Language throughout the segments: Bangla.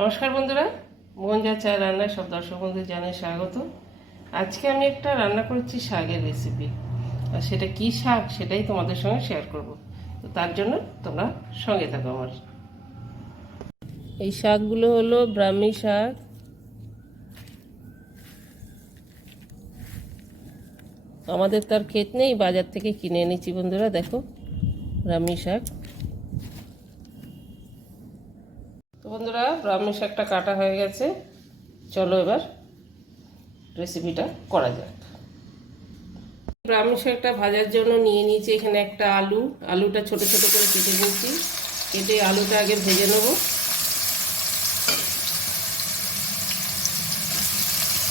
নমস্কার বন্ধুরা, মন যা চায় রান্নায় সব দর্শক বন্ধু জানাই স্বাগত। আজকে আমি একটা রান্না করেছি শাকের রেসিপি, আর সেটা কি শাক সেটাই তোমাদের সঙ্গে শেয়ার করব। তো তার জন্য তোমরা সঙ্গে থাকো আমার। এই শাকগুলো হলো ব্রাহ্মী শাক। আমাদের তার ক্ষেত নেই, বাজার থেকে কিনে এনেছি বন্ধুরা। দেখো ব্রাহ্মী শাক। তো বন্ধুরা, ব্রাহ্মী শাকটা কাটা হয়ে গেছে, চলো এবার রেসিপিটা করা যাক। ব্রাহ্মী শাকটা ভাজার জন্য নিয়ে নিয়েছি এখানে একটা আলুটা ছোট ছোট করে কেটে নিয়েছি। কেটে আলুটা আগে ভেজে নেব।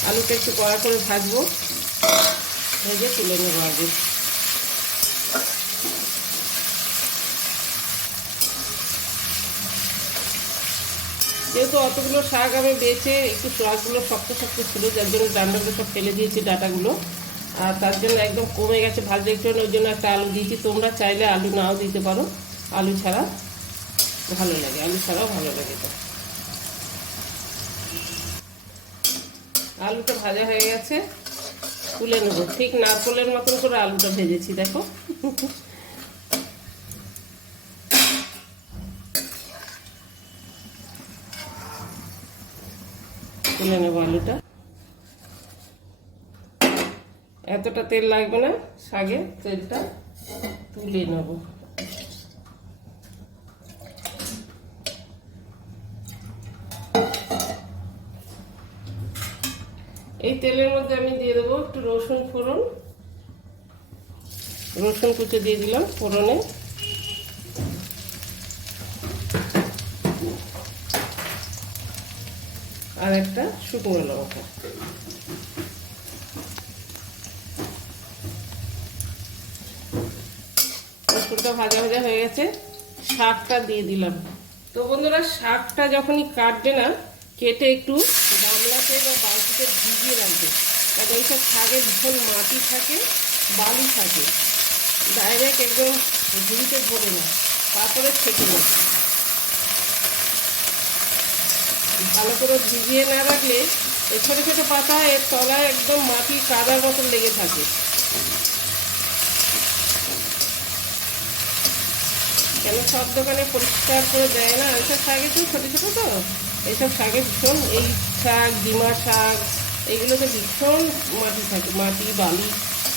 আলুটা একটু কড়া করে ভাজবো, ভেজে তুলে নেবো আগে। যেহেতু অতগুলো শাক আমি বেছে একটু শাকগুলো শক্ত শক্ত ছিল, যার জন্য ডান্ডাগুলো সব ফেলে দিয়েছি, ডাটাগুলো। আর তার জন্য একদম কমে গেছে ভাজতে জন্য, ওই জন্য একটা আলু দিয়েছি। তোমরা চাইলে আলু নাও দিতে পারো, আলু ছাড়া ভালো লাগে, আলু ছাড়াও ভালো লাগে। তো আলুটা ভাজা হয়ে গেছে, তুলে নেবো। ঠিক নারকলের মতন করে আলুটা ভেজেছি, দেখো। তুলে নেবো আলুটা। এতটা তেল লাগবে না শাকে, তেলটা তুলে নেব। এই তেলের মধ্যে আমি দিয়ে দেবো একটু রসুন ফোড়ন। রসুন কুচো দিয়ে দিলাম ফোড়নে। আর একটা শুকনো লঙ্কা। রসুনটা ভাজা ভাজা হয়ে গেছে, শাকটা দিয়ে দিলাম। তো বন্ধুরা, শাকটা যখনই কাটবে না, কেটে একটু গামলাতে বা বালতিতে ভিজিয়ে রাখবে। কারণ এইসব শাকে ভীষণ মাটি থাকে, বালি থাকে, ডাইরেক্ট একদম ঝুড়িতে ভরে না, তারপরে ছেঁকে নেবে। ভালো করে ভিজিয়ে না রাখলে এই ছোটো ছোটো পাতা এর তলায় একদম মাটি কাদার মতন লেগে থাকে। কেন সব দোকানে পরিষ্কার করে দেয় না, এইসব শাকে তো ছোটো ছোটো, তো এইসব শাকে ভীষণ, এই শাক ডিমা শাক এইগুলোতে ভীষণ মাটি থাকে, মাটি বালি।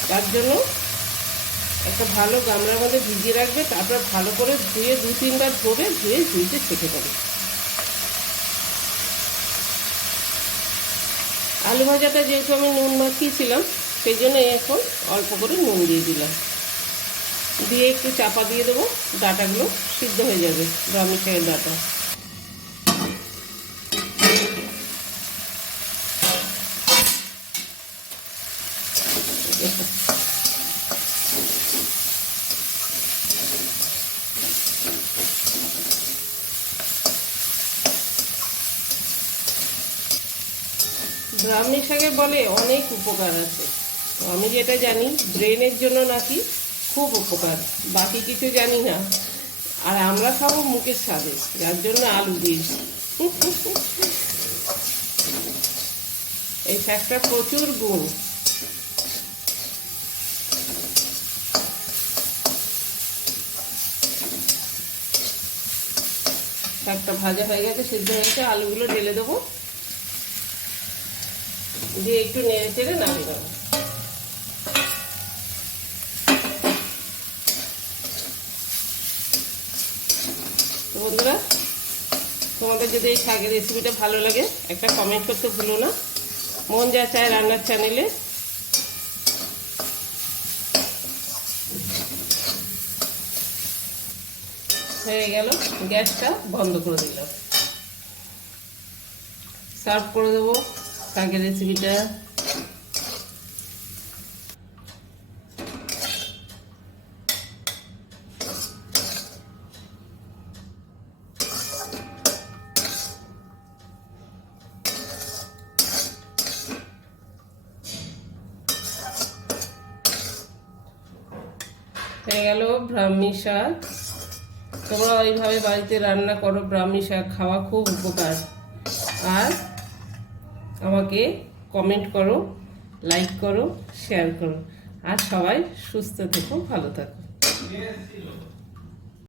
তার জন্য একটা ভালো গামলার মধ্যে ভিজিয়ে রাখবে, তারপর ভালো করে ধুয়ে 2-3 বার ধোবে, ধুয়ে ঝুড়িতে ছেঁকে দেবে। আলু ভাজাটা যেহেতু আমি নুন মাখিয়েছিলাম, সেই জন্য এখন অল্প করে নুন দিয়ে দিলাম। দিয়ে একটু চাপা দিয়ে দেবো, ডাঁটাগুলো সিদ্ধ হয়ে যাবে, ব্রাহ্মী শাকের ডাঁটা। ব্রাহ্মী শাকের বলে অনেক উপকার আছে। তো আমি যেটা জানি, ব্রেনের জন্য নাকি খুব উপকার, বাকি কিছু জানি না। আর আমরা খাবো মুখের স্বাদে, যার জন্য আলু দিয়েছি। এই শাকটা প্রচুর গুণ। শাকটা ভাজা হয়ে গেছে, সিদ্ধ হয়ে গেছে, আলুগুলো ঢেলে দেবো, দিয়ে একটু নেড়ে চেড়ে নামিয়ে দেবো। তো বন্ধুরা, তোমাদের যদি এই শাকের রেসিপিটা ভালো লাগে, একটা কমেন্ট করতে ভুলো না, মন যা চায় রান্নার চ্যানেলে। হয়ে গেল, গ্যাসটা বন্ধ করে দিলাম। সার্ভ করে দেবো শাকের রেসিপিটা। হয়ে গেল ব্রাহ্মী শাক। তোমরা ওইভাবে বাড়িতে রান্না করো, ব্রাহ্মী শাক খাওয়া খুব উপকার। আর আমাকে কমেন্ট করো, লাইক করো, শেয়ার করো। আর সবাই সুস্থ থেকো, ভালো থাকো।